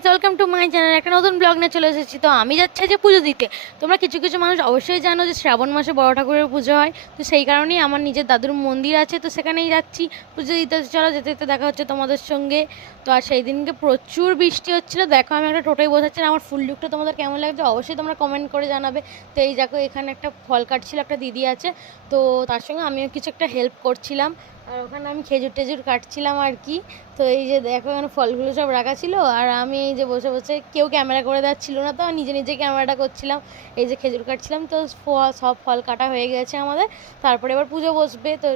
Guys, welcome to my channel. একটা নতুন blog নিয়ে চলে এসেছি। তো আমি যাচ্ছি যে পুজো দিতে। তোমরা কিছু কিছু মানুষ অবশ্যই জানো যে শ্রাবণ মাসে বড় ঠাকুরের পুজো হয়। তো সেই কারণেই আমার নিজের দাদুর মন্দির আছে, তো সেখানেই যাচ্ছি পুজো দিতে। চলো যেতে যেতে দেখা হচ্ছে তোমাদের সঙ্গে। তো আর সেই দিনকে প্রচুর বৃষ্টি হচ্ছিলো। দেখো আমি একটা টোটোয় বোঝাচ্ছি, আমার ফুল লুকটা তোমাদের কেমন লাগছে অবশ্যই তোমরা কমেন্ট করে জানাবে। তো এই দেখো এখানে একটা ফল কাটছিল একটা দিদি আছে, তো তার সঙ্গে আমিও কিছু একটা হেল্প করছিলাম। আর ওখানে আমি খেজুর টেজুর কাটছিলাম আর কি। তো এই যে দেখো এখানে ফলগুলো সব রাখা ছিল, আর আমি এই যে বসে বসে, কেউ ক্যামেরা করে দেওয়ার ছিল না, তো নিজে নিজে ক্যামেরাটা করছিলাম। এই যে খেজুর কাটছিলাম, তো সব ফল কাটা হয়ে গেছে আমাদের। তারপরে এবার পুজো বসবে। তো